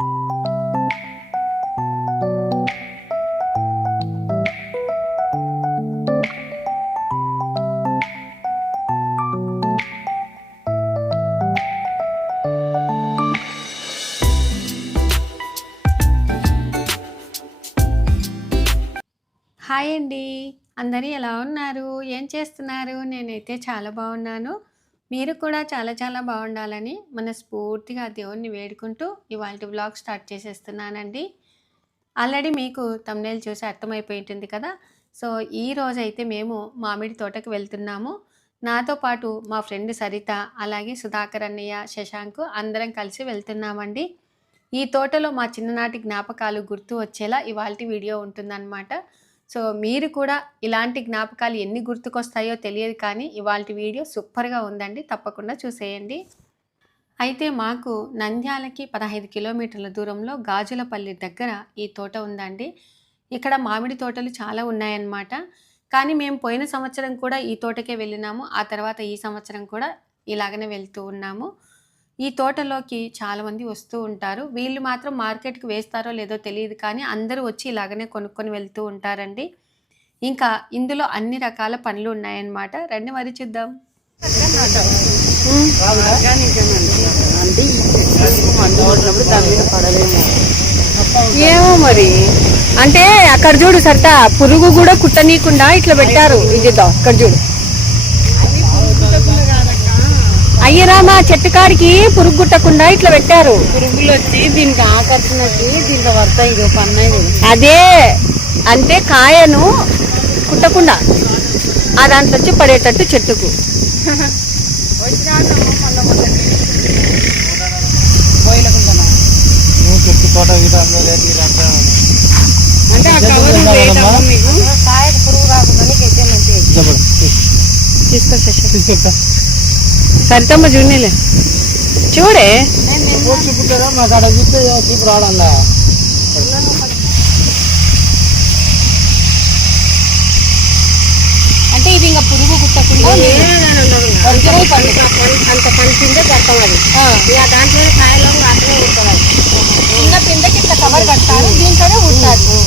Hi అండి. అందరూ ఎలా ఉన్నారు? ఏం చేస్తున్నారు? నేనైతే చాలా బాగున్నాను. మీరు కూడా చాలా చాలా బాగుండాలని మనస్ఫూర్తిగా దేవుణ్ణి వేడుకుంటూ ఇవాళ వ్లాగ్ స్టార్ట్ చేసేస్తున్నానండి. ఆల్రెడీ మీకు తమ్నేల్ చూసి అర్థమైపోయి ఉంటుంది కదా? సో ఈ రోజైతే మేము మామిడి తోటకు వెళ్తున్నాము. నాతో పాటు మా ఫ్రెండ్ సరిత అలాగే సుధాకర్ అన్నయ్య శశాంక్ అందరం కలిసి వెళ్తున్నామండి. ఈ తోటలో మా చిన్ననాటి జ్ఞాపకాలు గుర్తు వచ్చేలా ఇవాళ వీడియో ఉంటుందన్నమాట. సో మీరు కూడా ఇలాంటి జ్ఞాపకాలు ఎన్ని గుర్తుకొస్తాయో తెలియదు కానీ ఇవాళ వీడియో సూపర్గా ఉందండి. తప్పకుండా చూసేయండి. అయితే మాకు నంద్యాలకి పదహైదు కిలోమీటర్ల దూరంలో గాజులపల్లి దగ్గర ఈ తోట ఉందండి. ఇక్కడ మామిడి తోటలు చాలా ఉన్నాయన్నమాట. కానీ మేము పోయిన సంవత్సరం కూడా ఈ తోటకే వెళ్ళినాము. ఆ తర్వాత ఈ సంవత్సరం కూడా ఇలాగనే వెళ్తూ ఉన్నాము. ఈ తోటలోకి చాలామంది వస్తూ ఉంటారు. వీళ్ళు మాత్రం మార్కెట్కి వేస్తారో లేదో తెలియదు కానీ అందరూ వచ్చి ఇలాగనే కొనుక్కొని వెళ్తూ ఉంటారండి. ఇంకా ఇందులో అన్ని రకాల పనులు ఉన్నాయన్నమాట. రండి మరి చూద్దాం. ఏమో మరి. అంటే అక్కడ చూడు సరిత పురుగు కూడా కుట్టనీయకుండా ఇట్లా పెట్టారు. ఇది అక్కడ ఇక్కడ చూడు. అయ్యరామా చెట్టు కాడికి పురుగు కుట్టకుండా ఇట్లా పెట్టారు. పురుగులు వచ్చి దీనికి ఆకర్షణకి దీంట్లో పడతాయి ఇది అదే అంటే కాయను కుట్టకుండా ఆ దాంట్లో వచ్చి పడేటట్టు చెట్టుకు. చెట్టు సరితమ్మ చూడలే చూడే. అంటే ఇది ఇంకా పురుగు పండు. అంత ఇక దాంట్లో కాయలో అట్లే ఉంటుంది చిన్న పిందకి ఇట్లా కవర్ కడతారు దీంట్లోనే ఉంటారు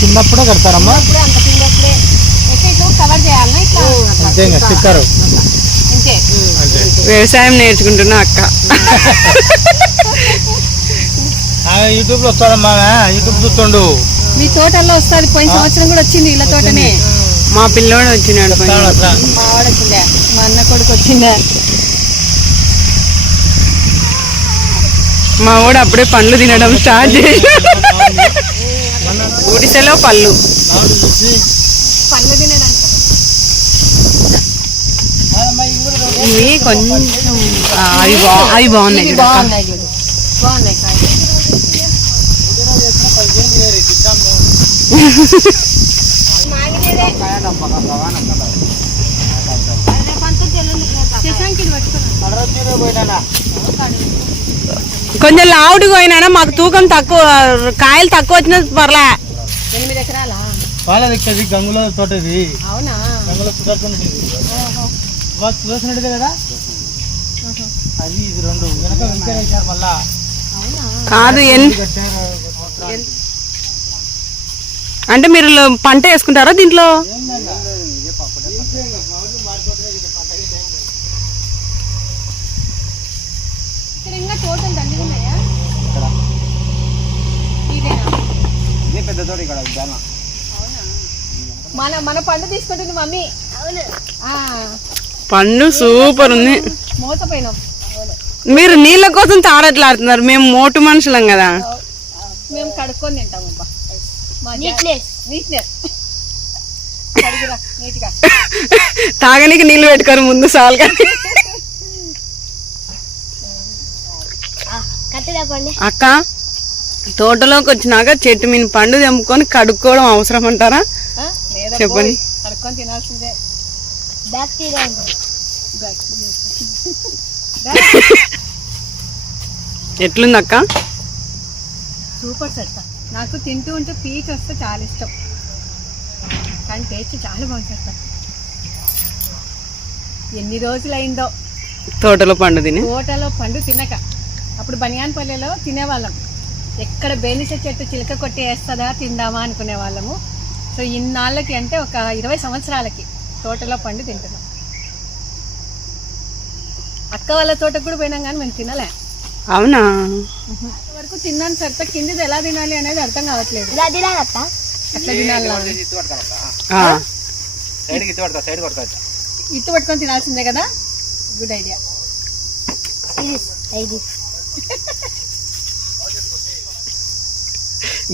చిన్నప్పుడే కడతారమ్మా? అంత అయితే ఇట్లా కవర్ చేయాలన్నా ఇట్లా. ఇంకా స్టిక్కర్. వ్యవసాయం నేర్చుకుంటున్నా అక్క. యూట్యూబ్లో వస్తాడమ్మా యూట్యూబ్ చూస్తుండు. మీ తోటల్లో వస్తుంది పోయిన సంవత్సరం కూడా వచ్చింది ఇళ్ళ తోటనే. మా పిల్లోడు వచ్చినాడు మా వాడు వచ్చిందే? మా అన్న కొడుకు వచ్చిందే? మా వాడు అప్పుడే పండ్లు తినడం స్టార్ట్ చేసి గుడిసెలో పళ్ళు తినడానికి కాదమ్మా, ఇవి కొంచెం అవి అవి బాగున్నాయి కొంచెం లావుడు పోయినా మాకు తూకం తక్కువ కాయలు తక్కువ వచ్చిన పర్లే. ఎనిమిది ఎకరాలా? వాళ్ళది గంగుల తోట ఇది అవునా? గంగుల సుదర్శనుడిదే కదా? అది ఇది రెండు. వెనక వేశారు మళ్ళా. కాదు అంటే మీరు పంట వేసుకుంటారా దీంట్లో? మన మన పండు తీసుకుంటుంది మమ్మీ. అవును. పండు సూపర్ ఉంది. మీరు నీళ్ళ కోసం తాడట్లాడుతున్నారు. మేము మోటు మనుషులం కదా. మేము కడుక్కొని నీట్గా. తాగనికి నీళ్ళు పెట్టుకోరు ముందు సాల్గా అక్క తోటలోకి వచ్చినాక చెట్టు మీద పండు తెంపుకొని కడుక్కోవడం అవసరం అంటారా? చెప్పండి. కడుక్కొని తినాల్సిందే. ఎట్లుంది అక్క? సూపర్ సరిత నాకు తింటూ ఉంటే పీచ్ వస్తే చాలా ఇష్టం. కానీ టేస్ట్ చాలా బాగుంది సరిత ఎన్ని రోజులైందో. తోటలో పండు తిని? తోటలో పండు తినక. అప్పుడు బనియాన్పల్లిలో తినేవాళ్ళం. ఎక్కడ బేనిస చెట్టు చిలక కొట్టి వేస్తుందా తిందామా అనుకునే వాళ్ళము సో ఇన్నాళ్ళకి అంటే ఒక ఇరవై సంవత్సరాలకి తోటలో పండు తింటున్నాం. అక్క వాళ్ళ తోటకు కూడా పోయినాం కానీ మేము తినలే. అవునా? వరకు తిన్నాను సరిత కిందిది ఎలా తినాలి అనేది అర్థం కావట్లేదు. ఇలా అట్లా తినాలి? ఇత్తి పడతా సైడ్ కొడతా ఇత్తు పట్టుకొని తినాల్సిందే కదా? గుడ్ ఐడియా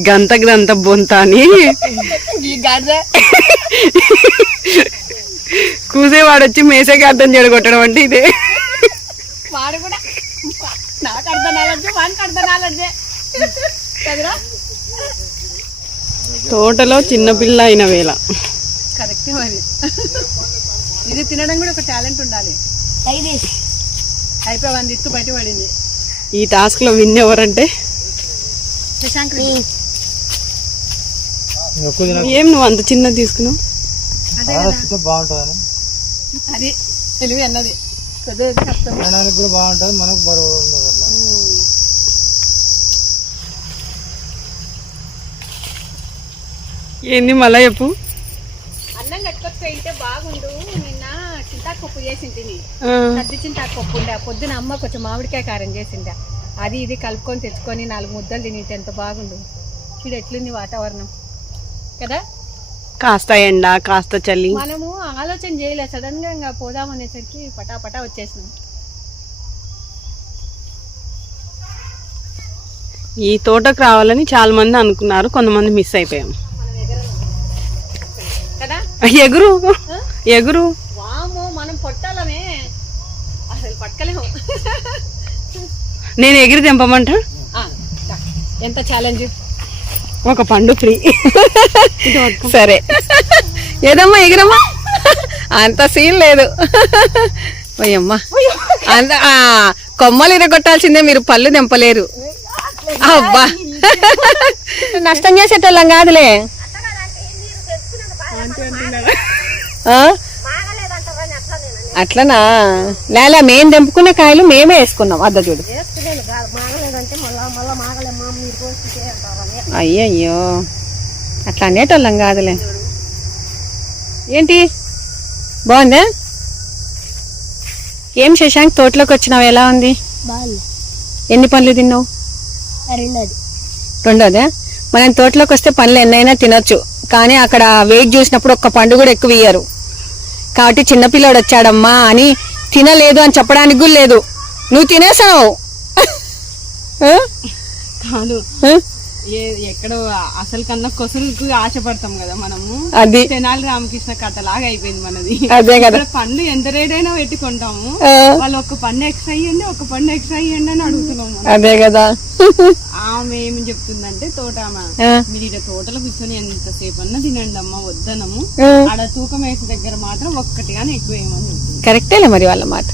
గంత గంత బొంత అని. ఈ గాడిద కూసేవాడు వచ్చి మేసేకి అర్థం చెడగొట్టడం అంటే ఇదే. వాడు కూడా నాకు అర్థం నాలెడ్జ్ వానికి అర్థం నాలెడ్జ్ కదరా? తోటలో చిన్నపిల్ల అయిన వేళ. కరెక్ట్ మరి. ఇది తినడం కూడా ఒక టాలెంట్ ఉండాలి. ఇది అయిపోయి వంద ఇత్తు బయట పడింది. ఈ టాస్క్లో విన్ ఎవరంటే? శశాంక్ తిన ఏం నువ్వు అంత చిన్నది తీసుకున్నావు? బాగుంటుందని. అది తెలివి అన్నది. కష్టం తినడానికి కూడా బాగుంటుంది మనకు బరువు ఉండదు అట్లా. ఏంది మళ్ళా చెప్పు? అన్నం కట్టుకొచ్చి బాగుండు. నిన్న చింతాకు చేసింటిని ఆ, సర్ది చింతాకు పప్పు ఉండే పొద్దున అమ్మ కొంచెం మామిడికాయ కారం చేసిండే అది ఇది కలుపుకొని తెచ్చుకొని నాలుగు ముద్దలు తినితే ఎంత బాగుండు. చూడు ఎట్లుంది వాతావరణం. కదా? కాస్త ఎండ కాస్త చలి. మనము ఆలోచన చేయలే సడన్గా ఇంకా పోదాం అనేసరికి పటా పటా వచ్చేసినాం. ఈ తోటకు రావాలని చాలా మంది అనుకున్నారు కొంతమంది మిస్ అయిపోయాం. కదా? ఎగురు ఎగురు. వాము మనం పొట్టాలమే. అసలు పట్టలేము. నేను ఎగిరి తెంపమంట. ఎంత ఛాలెంజ్ ఒక పండు ఫ్రీ. సరే. ఏదమ్మా ఎగిరమ్మా? అంత సీన్ లేదు. ఓయమ్మా. అంత కొమ్మలు ఇరగొట్టాల్సిందే మీరు పళ్ళు తెంపలేరు. అబ్బా. నష్టం చేసేటోళ్ళం కాదులే. ఆ? అట్లనా? లేలా మేం తెంపుకున్న కాయలు మేమే వేసుకున్నాం. అద్ద చూడు మాగలేదంటే మళ్ళా మళ్ళా మాగలేమ్మా మీరు కోసి అంటారని అయ్యయ్యో అట్లా అనేటోళ్ళం కాదులే. ఏంటి? బాగుందా? ఏం శశాంక్ తోటలోకి వచ్చినావు? ఎలా ఉంది? ఎన్ని పండ్లు తిన్నావు? రెండోది. మనం తోటలోకి వస్తే పండ్లు ఎన్నైనా తినొచ్చు కానీ అక్కడ వెయిట్ చూసినప్పుడు ఒక్క పండు కూడా ఎక్కువ ఇయ్యరు. కాబట్టి చిన్నపిల్లోడు వచ్చాడమ్మా అని తినలేదు అని చెప్పడానికి కూడా లేదు. నువ్వు తినేసావు? కాదు. ఎక్కడో అసలు కన్నా కొసలకు ఆశపడతాం కదా మనము. అది. తెనాలి రామకృష్ణ కథ లాగా అయిపోయింది మనది. అదే కదా. పండు ఎంత రేట్ అయినా పెట్టుకుంటాము వాళ్ళు ఒక పండు ఎక్స్ట్రా ఇవ్వండి ఒక పండు ఎక్స్ట్రా ఇవ్వండి అని అడుగుతున్నాం మనం. అదే కదా. ఆమె ఏమి చెప్తుందంటే తోట మీరు ఇక్కడ తోటలో కూర్చొని ఎంతసేపు అన్నా తినండి అమ్మ వద్దనము. ఆడ తూకం వేసే దగ్గర మాత్రం ఒక్కటిగానే ఎక్కువ ఏమని చెప్తుంది. కరెక్టేలే మరి వాళ్ళ మాట.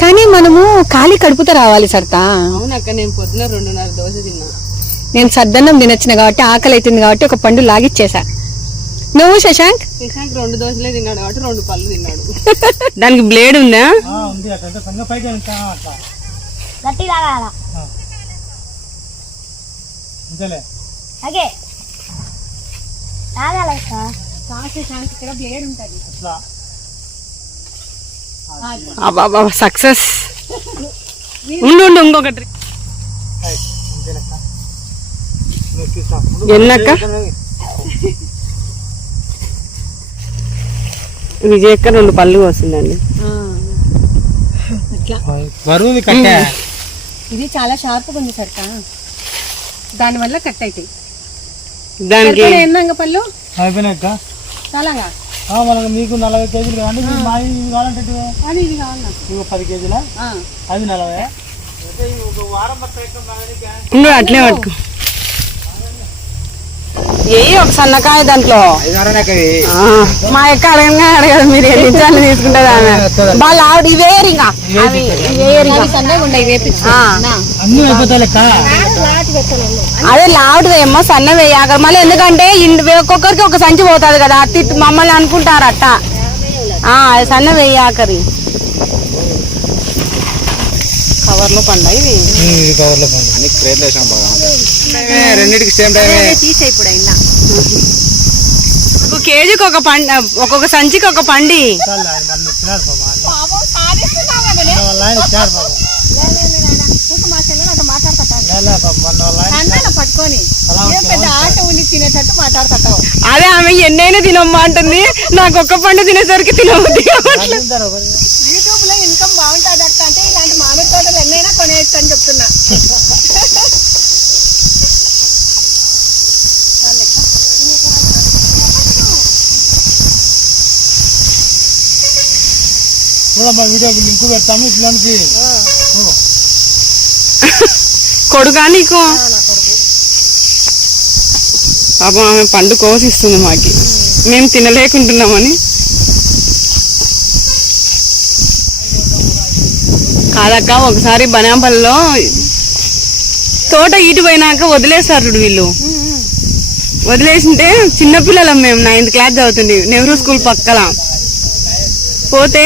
కానీ మనము ఖాళీ కడుపుతో రావాలి సర్తా. అవునక్క నేను పొద్దున రెండున్నర దోశ తిన్నా. నేను సద్దన్నం తినొచ్చిన కాబట్టి ఆకలి అవుతుంది కాబట్టి ఒక పండు లాగిచ్చేసా. నువ్వు శశాంక్? శశాంక్ రెండు దోశలే తిన్నాడు కాబట్టి రెండు పళ్ళు తిన్నాడు. దానికి బ్లేడ్ ఉందా? సక్సెస్. ఉండు ఉండు ఇంకొకటి రైట్. అంతేలక్క నువ్వు చూసా ఎన్నక్క విజయక్క రెండు పళ్ళు వస్తుందండి అట్లా. బరువు కట్టే. ఇది చాలా షార్ప్గా ఉంది సర్త దానివల్ల కట్ అవుతాయి దానికి ఎన్నంగ పళ్ళు? అయిపోయినాక? చాలాగా మనకు మీకు నలభై కేజీలు కావండి మీకు మా ఇవి కావాలంటే అది ఇది కావాలి ఇంకో పది కేజీల? ఆ. అది నలభై. అయితే అట్లే పట్టుకో. ఏ ఒక సన్నకాయ దాంట్లో. ఆ, మా యొక్క అడగంగా అడగదు మీరు ఎన్ని ఇచ్చాలు తీసుకుంటారు ఆమె. వాళ్ళ ఆవిడ ఇవే ఇంకా అవి ఇవే అదే లావుడుదేమో సన్న వేయాక మళ్ళీ ఎందుకంటే ఇంటి ఒక్కొక్కరికి ఒక సంచి పోతుంది కదా అత్తి మమ్మల్ని అనుకుంటారు అట్ట ఆ, అది సన్న వేయాకరి కవర్ కవర్లో పండ ఇది? ఇది కవర్లో పండు. అన్ని క్రేట్లు వేసాం బాగా. రెండింటికి సేమ్ టైమే తీసే ఇప్పుడు అయినా. ఒక కేజీకి ఒక పండు ఒక్కొక్క సంచికి ఒక పండి. అదే ఆమె ఎన్నైనా తినమ్మా అంటుంది. నాకు ఒక్క పండు తినేసరికి తినబుద్ధి కావట్లేదు. తింటారు ఒకరు. యూట్యూబ్లో ఇన్కమ్ బాగుంటుంది అక్క అంటే ఇలాంటి మామిడి తోటలు ఎన్నైనా కొనేయచ్చు అని చెప్తున్నా చూడమ్మా వీడియోకి లింక్ పెడతాము ఇట్లానికి కొడుకా నీకు? పాపం ఆమె పండు కోసిస్తుంది మాకి. మేము తినలేకుంటున్నామని. కాదక్క ఒకసారి బనాంపల్లిలో తోట ఈటు పోయినాక వదిలేస్తారు వీళ్ళు. వదిలేసింటే చిన్నపిల్లలం మేము నైన్త్ క్లాస్ చదువుతుంది నెహ్రూ స్కూల్ పక్కల. పోతే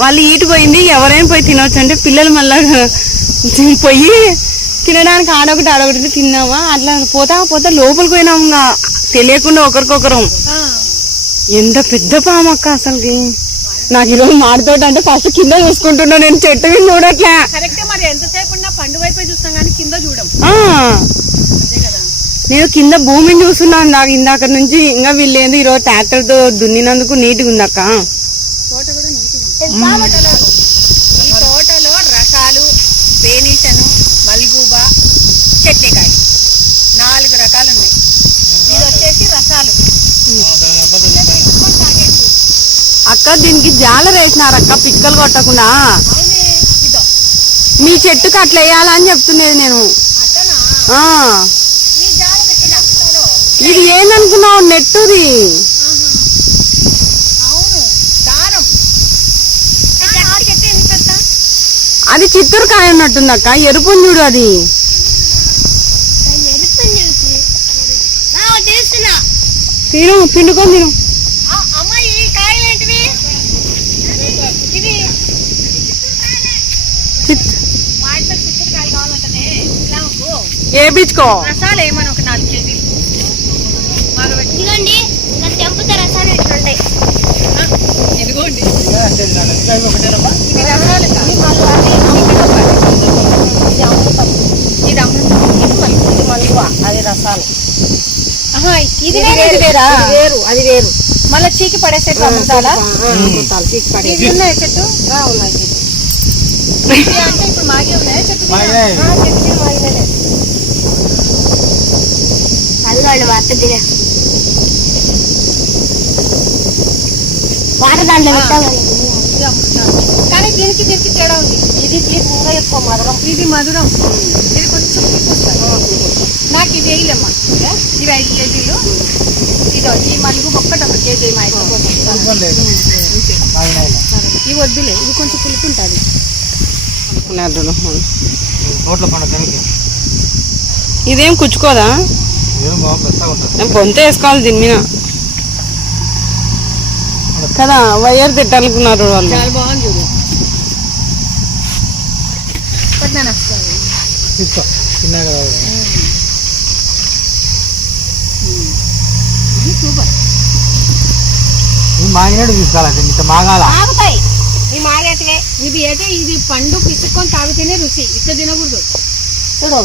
వాళ్ళు ఈటు పోయింది ఎవరైనా పోయి తినొచ్చు అంటే పిల్లలు మళ్ళా పోయి తినడానికి ఆడొకటి ఆడొకటి తిన్నామా? అట్లా పోతా పోతా లోపలికి పోయినాం ఇంకా. తెలియకుండా ఒకరికొకరం. ఎంత పెద్ద పాము అక్క అసలుకి. నాకు ఈరోజు మాడితోట అంటే ఫస్ట్ కింద చూసుకుంటున్నా నేను చెట్టు మీద చూడట్లే. కరెక్టే మరి ఎంతసేపు ఉన్నా పండు వైపే చూస్తాం కానీ కింద చూడం. ఆ, అదే కదా. నేను కింద భూమిని చూస్తున్నాను నాకు ఇందాక నుంచి. ఇంకా వీళ్ళు ఏంది ఈరోజు ట్రాక్టర్తో దున్నినందుకు నీట్గా ఉంది అక్క తోట కూడా ఉంది. ఈ తోటలో రకాలు బేనీసను మల్గూబా చట్నీకాయ నాలుగు రకాలు ఉన్నాయి ఇది వచ్చేసి రసాలు. అక్క దీనికి జాలర్ వేసినారు అక్క పిక్కలు కొట్టకుండా. మీ చెట్టుకి అట్లా వేయాలని చెప్తున్నది నేను. ఇది ఏందనుకున్నావు నెట్టుది అవును దారం ఆ చెట్టు ఎందుకు అత్త? అది చిత్తూరు కాయ ఉన్నట్టుంది అక్క. ఎరుపు చూడు అది. తిను పిండుకొని తిను. ఆ, అమ్మ ఈ కాయలు ఏంటివి ఇవి చిత్ మా ఇంట్లో చిక్కుడు కాయలు కావాలంటనే ఇలాకు వేపించుకో రసాలు ఏమని ఒక నాలుగు కేజీలు మగబెట్టి ఇదిగోండి ఇలా తెంపుతే రసాలు ఇట్లుంటాయి ఇదిగోండి ఇంకా ఇవి ఒకటేనమ్మా ఇవి రసాలు కాదు. ఇది అమృతం ఇది మల్లి ఇది మల్లివా అది రసాలు ఇది వేరు. వేరా. వేరు. అది వేరు. మళ్ళీ చీకి పడేసేట్టు అమృతాలా చీకి పడే ఇది ఉన్నాయి చెట్టు. ఉన్నాయి అంటే ఇప్పుడు మాగే ఉన్నాయి? చెట్టు చెట్టు మాగినాయి. నల్లవాళ్ళు వార్త తినే. వాటర్ దాంట్లో పెట్టాలి దీనికి దీనికి తేడా ఉంది. ఇది తీపి ఎక్కువ మధురం. ఇది మధురం. ఇది కొంచెం వస్తుంది నాకు ఇది వేయలేమ్మా ఇవి ఐదు కేజీలు. ఇదో ఈ మలుగు ఒక్కటి ఒక కేజీ మా. ఇవి వద్దులే. ఇది కొంచెం పులుపు ఉంటుంది తోటలో పండు తినకి ఇదేం కుచ్చుకోదా? పొంత వేసుకోవాలి దీని మీద కదా వైర్ తిట్టాలనుకున్నారు వాళ్ళు. చాలా బాగుంది తీసుకో. కదా. సూపర్ మాగినట్టు తీసుకోవాలి? ఇంత మాగాల? ఆగుతాయి. ఈ మారేటివే ఇది అయితే ఇది పండు పిసుక్కొని తాగితేనే రుచి. ఇట్లా తినకూడదు. చూడు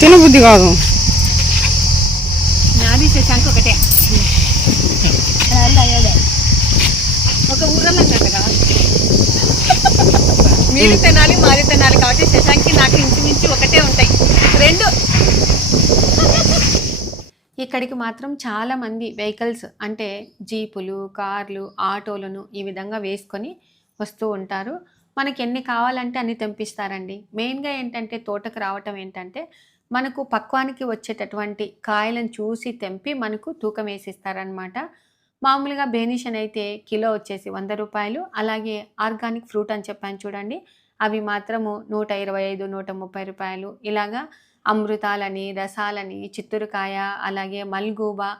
తినబుద్ధి కాదు. నాది శశాంక్ ఒకటే. ఒక ఊరలో కదా. మీరు తినాలి మాది తినాలి కాబట్టి శశాంక్కి నాకు ఇంచుమించు ఒకటే ఉంటాయి. రెండు. ఇక్కడికి మాత్రం చాలామంది వెహికల్స్ అంటే జీపులు కార్లు ఆటోలను ఈ విధంగా వేసుకొని వస్తూ ఉంటారు. మనకి ఎన్ని కావాలంటే అన్ని తెంపిస్తారండి. మెయిన్గా ఏంటంటే తోటకు రావటం ఏంటంటే మనకు పక్వానికి వచ్చేటటువంటి కాయలను చూసి తెంపి మనకు తూకం వేసిస్తారనమాట మామూలుగా బేనిషన్ అయితే కిలో వచ్చేసి వంద రూపాయలు. అలాగే ఆర్గానిక్ ఫ్రూట్ అని చెప్పాను చూడండి. అవి మాత్రము నూట ఇరవై ఐదు నూట ముప్పై రూపాయలు. ఇలాగా అమృతాలని రసాలని చిత్తూరుకాయ అలాగే మల్గూబా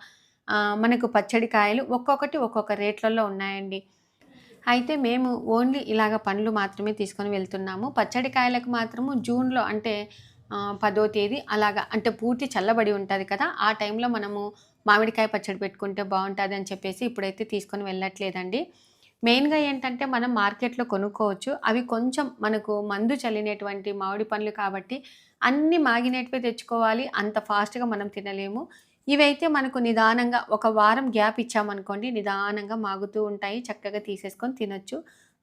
మనకు పచ్చడి కాయలు ఒక్కొక్కటి ఒక్కొక్క రేట్లలో ఉన్నాయండి. అయితే మేము ఓన్లీ ఇలాగ పండ్లు మాత్రమే తీసుకొని వెళ్తున్నాము. పచ్చడి కాయలకు మాత్రము జూన్లో అంటే పదో తేదీ అలాగా అంటే పూర్తి చల్లబడి ఉంటుంది కదా. ఆ టైంలో మనము మామిడికాయ పచ్చడి పెట్టుకుంటే బాగుంటుంది అని చెప్పేసి ఇప్పుడైతే తీసుకొని వెళ్ళట్లేదండి. మెయిన్గా ఏంటంటే మనం మార్కెట్లో కొనుక్కోవచ్చు. అవి కొంచెం మనకు మందు చల్లినటువంటి మామిడి పండ్లు కాబట్టి అన్ని మాగినటివే తెచ్చుకోవాలి. అంత ఫాస్ట్గా మనం తినలేము. ఇవైతే మనకు నిదానంగా ఒక వారం గ్యాప్ ఇచ్చామనుకోండి నిదానంగా మాగుతూ ఉంటాయి. చక్కగా తీసేసుకొని తినొచ్చు.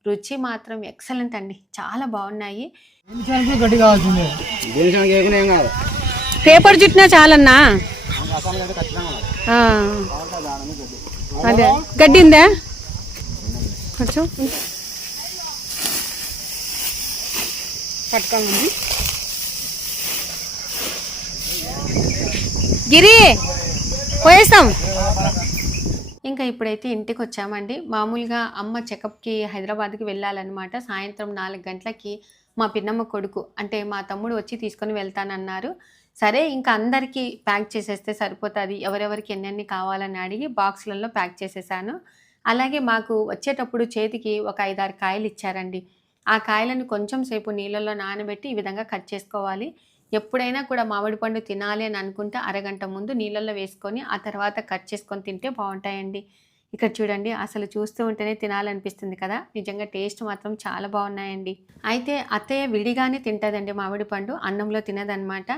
రుచి మాత్రం ఎక్సలెంట్ అండి. చాలా బాగున్నాయి. పేపర్ చుట్టినా చాలన్నా. అదే. గడ్డిందా కొంచెం. పట్టుకోండి. గిరి పోయేస్తాం. ఇంకా ఇప్పుడైతే ఇంటికి వచ్చామండి. మామూలుగా అమ్మ చెకప్కి హైదరాబాద్కి వెళ్ళాలన్నమాట. సాయంత్రం నాలుగు గంటలకి మా పిన్నమ్మ కొడుకు అంటే మా తమ్ముడు వచ్చి తీసుకొని వెళ్తానన్నారు. సరే ఇంకా అందరికీ ప్యాక్ చేసేస్తే సరిపోతుంది. ఎవరెవరికి ఎన్నెన్ని కావాలని అడిగి బాక్సులలో ప్యాక్ చేసేసాను. అలాగే మాకు వచ్చేటప్పుడు చేతికి ఒక ఐదారు కాయలు ఇచ్చారండి. ఆ కాయలను కొంచెం సేపు నీళ్ళల్లో నానబెట్టి ఈ విధంగా కట్ చేసుకోవాలి. ఎప్పుడైనా కూడా మామిడి పండు తినాలి అని అనుకుంటే అరగంట ముందు నీళ్ళల్లో వేసుకొని ఆ తర్వాత కట్ చేసుకొని తింటే బాగుంటాయండి. ఇక్కడ చూడండి అసలు చూస్తూ ఉంటేనే తినాలనిపిస్తుంది కదా? నిజంగా టేస్ట్ మాత్రం చాలా బాగున్నాయండి. అయితే అత్తయ్య విడిగానే తింటుందండి మామిడి పండు అన్నంలో తినదనమాట.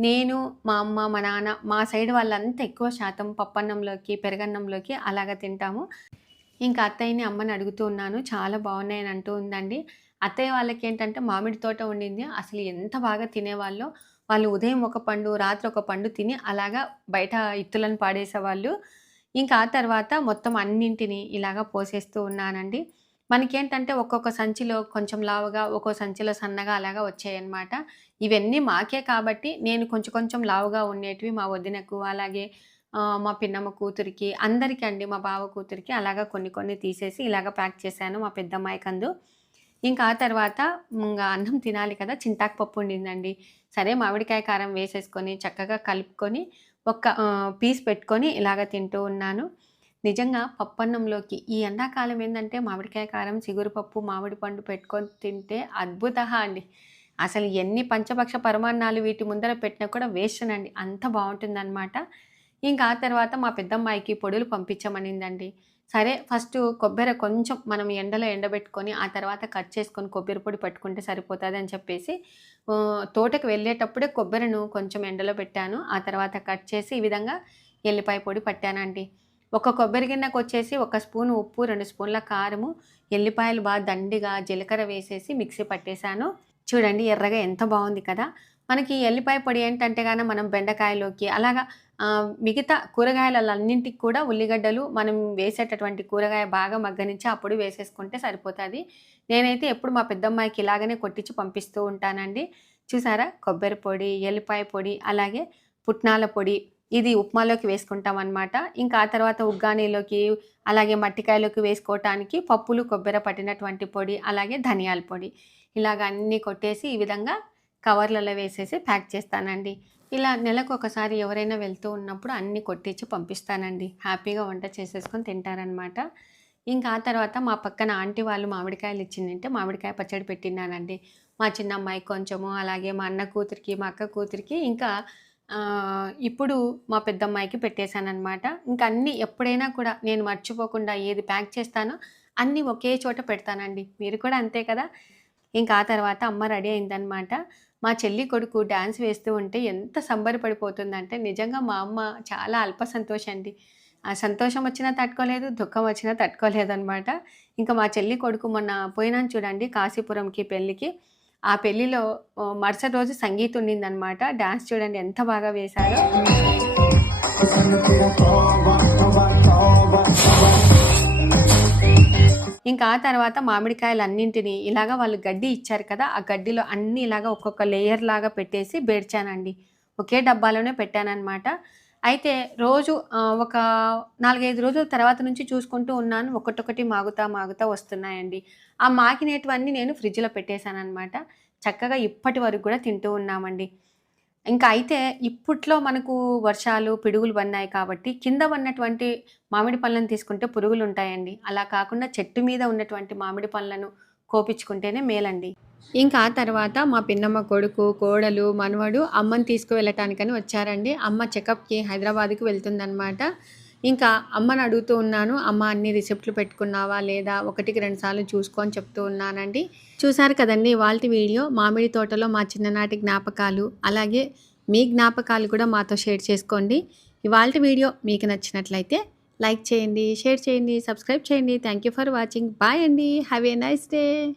నేను మా అమ్మ మా నాన్న మా సైడ్ వాళ్ళంతా ఎక్కువ శాతం పప్పన్నంలోకి పెరగన్నంలోకి అలాగా తింటాము. ఇంకా అత్తయ్యని అమ్మని అడుగుతూ ఉన్నాను చాలా బాగున్నాయని అంటూ ఉందండి. అత్తయ్య వాళ్ళకి ఏంటంటే మామిడి తోట ఉండింది అసలు ఎంత బాగా తినేవాళ్ళో. వాళ్ళు ఉదయం ఒక పండు రాత్రి ఒక పండు తిని అలాగా బయట ఇత్తులను పాడేసేవాళ్ళు. ఇంకా ఆ తర్వాత మొత్తం అన్నింటిని ఇలాగా పోసేస్తూ ఉన్నానండి. మనకేంటంటే ఒక్కొక్క సంచిలో కొంచెం లావుగా ఒక్కో సంచిలో సన్నగా అలాగా వచ్చాయన్నమాట. ఇవన్నీ మాకే కాబట్టి నేను కొంచెం కొంచెం లావుగా ఉండేటివి మా వదినకు అలాగే మా పిన్నమ్మ కూతురికి అందరికీ అండి మా బావ కూతురికి అలాగా కొన్ని కొన్ని తీసేసి ఇలాగ ప్యాక్ చేశాను మా పెద్దమ్మాయి కందు. ఇంకా ఆ తర్వాత ఇంకా అన్నం తినాలి కదా చింతాకు పప్పు ఉండిందండి. సరే మామిడికాయ కారం వేసేసుకొని చక్కగా కలుపుకొని ఒక్క పీస్ పెట్టుకొని ఇలాగ తింటూ ఉన్నాను. నిజంగా పప్పన్నంలోకి ఈ ఎండాకాలం ఏంటంటే మామిడికాయ కారం చిగురుపప్పు మామిడి పండు పెట్టుకొని తింటే అద్భుత అండి. అసలు ఎన్ని పంచపక్ష పరమాన్నాలు వీటి ముందర పెట్టినా కూడా వేస్ట్ అండి అంత బాగుంటుందన్నమాట. ఇంకా ఆ తర్వాత మా పెద్దమ్మాయికి పొడులు పంపించమనిందండి. సరే ఫస్ట్ కొబ్బరి కొంచెం మనం ఎండలో ఎండబెట్టుకొని ఆ తర్వాత కట్ చేసుకొని కొబ్బరి పొడి పట్టుకుంటే సరిపోతుంది అని చెప్పేసి తోటకు వెళ్ళేటప్పుడే కొబ్బరిను కొంచెం ఎండలో పెట్టాను. ఆ తర్వాత కట్ చేసి ఈ విధంగా ఎల్లిపాయ పొడి పట్టానండి ఒక కొబ్బరి గిన్నెకు వచ్చేసి ఒక స్పూన్ ఉప్పు రెండు స్పూన్ల కారము ఎల్లిపాయలు బాగా దండిగా జీలకర్ర వేసేసి మిక్సీ పట్టేశాను. చూడండి ఎర్రగా ఎంత బాగుంది కదా! మనకి ఎల్లిపాయ పొడి ఏంటంటే కానీ మనం బెండకాయలోకి అలాగా మిగతా కూరగాయలన్నింటికి కూడా ఉల్లిగడ్డలు మనం వేసేటటువంటి కూరగాయ బాగా మగ్గనించి అప్పుడు వేసేసుకుంటే సరిపోతుంది. నేనైతే ఎప్పుడు మా పెద్దమ్మాయికి ఇలాగనే కొట్టించి పంపిస్తూ ఉంటానండి. చూసారా? కొబ్బరి పొడి ఎల్లిపాయ పొడి అలాగే పుట్నాల పొడి ఇది ఉప్మాలోకి వేసుకుంటాం అనమాట ఇంకా ఆ తర్వాత ఉగ్గానీలోకి అలాగే మట్టికాయలోకి వేసుకోవటానికి పప్పులు కొబ్బరి పట్టినటువంటి పొడి అలాగే ధనియాల పొడి. ఇలాగ అన్నీ కొట్టేసి ఈ విధంగా కవర్లలో వేసేసి ప్యాక్ చేస్తానండి. ఇలా నెలకు ఒకసారి ఎవరైనా వెళ్తూ ఉన్నప్పుడు అన్నీ కొట్టించి పంపిస్తానండి. హ్యాపీగా వంట చేసేసుకొని తింటారనమాట ఇంకా ఆ తర్వాత మా పక్కన ఆంటీ వాళ్ళు మామిడికాయలు ఇచ్చిందంటే మామిడికాయ పచ్చడి పెట్టినానండి మా చిన్న అమ్మాయి కొంచెము అలాగే మా అన్న కూతురికి మా అక్క కూతురికి ఇంకా ఇప్పుడు మా పెద్దమ్మాయికి పెట్టేశానమాట ఇంకా అన్నీ ఎప్పుడైనా కూడా నేను మర్చిపోకుండా ఏది ప్యాక్ చేస్తానో అన్నీ ఒకే చోట పెడతానండి. మీరు కూడా అంతే కదా? ఇంకా ఆ తర్వాత అమ్మ రెడీ అయిందనమాట మా చెల్లి కొడుకు డ్యాన్స్ వేస్తూ ఉంటే ఎంత సంబరపడిపోతుందంటే నిజంగా మా అమ్మ చాలా అల్ప సంతోషం అండి ఆ సంతోషం వచ్చినా తట్టుకోలేదు దుఃఖం వచ్చినా తట్టుకోలేదు అనమాట ఇంకా మా చెల్లి కొడుకు మొన్న పోయినాను చూడండి కాశీపురంకి పెళ్ళికి. ఆ పెళ్ళిలో మరుసటి రోజు సంగీత్ ఉండిందనమాట డ్యాన్స్ చూడండి ఎంత బాగా వేశారో. ఇంకా ఆ తర్వాత మామిడికాయలు అన్నింటినీ ఇలాగ వాళ్ళు గడ్డి ఇచ్చారు కదా ఆ గడ్డిలో అన్ని ఇలాగ ఒక్కొక్క లేయర్ లాగా పెట్టేసి బేడ్చానండి ఒకే డబ్బాలోనే పెట్టానన్నమాట. అయితే రోజు ఒక నాలుగైదు రోజుల తర్వాత నుంచి చూసుకుంటూ ఉన్నాను. ఒకటొకటి మాగుతా మాగుతా వస్తున్నాయండి. ఆ మాకినేటివన్నీ నేను ఫ్రిడ్జ్లో పెట్టేశాను అనమాట చక్కగా ఇప్పటి వరకు కూడా తింటూ ఉన్నామండి. ఇంకా అయితే ఇప్పట్లో మనకు వర్షాలు పిడుగులు పన్నాయి కాబట్టి కింద ఉన్నటువంటి మామిడి పళ్ళను తీసుకుంటే పురుగులు ఉంటాయండి అలా కాకుండా చెట్టు మీద ఉన్నటువంటి మామిడి పళ్ళను కోపించుకుంటేనే మేలండి. ఇంకా తర్వాత మా పిన్నమ్మ కొడుకు కోడలు మనవడు అమ్మని తీసుకువెళ్ళటానికని వచ్చారండి. అమ్మ చెకప్కి హైదరాబాద్కి వెళ్తుందనమాట ఇంకా అమ్మని అడుగుతూ ఉన్నాను అమ్మ అన్ని రిసిప్ట్లు పెట్టుకున్నావా లేదా? ఒకటికి రెండు సార్లు చూసుకొని చెప్తూ ఉన్నానండి. చూసారు కదండి వాళ్ళ వీడియో మామిడి తోటలో మా చిన్ననాటి జ్ఞాపకాలు అలాగే మీ జ్ఞాపకాలు కూడా మాతో షేర్ చేసుకోండి. ఇవాళ వీడియో మీకు నచ్చినట్లయితే లైక్ చేయండి షేర్ చేయండి సబ్స్క్రైబ్ చేయండి. Thank you for watching. Bye అండి. Have a nice day.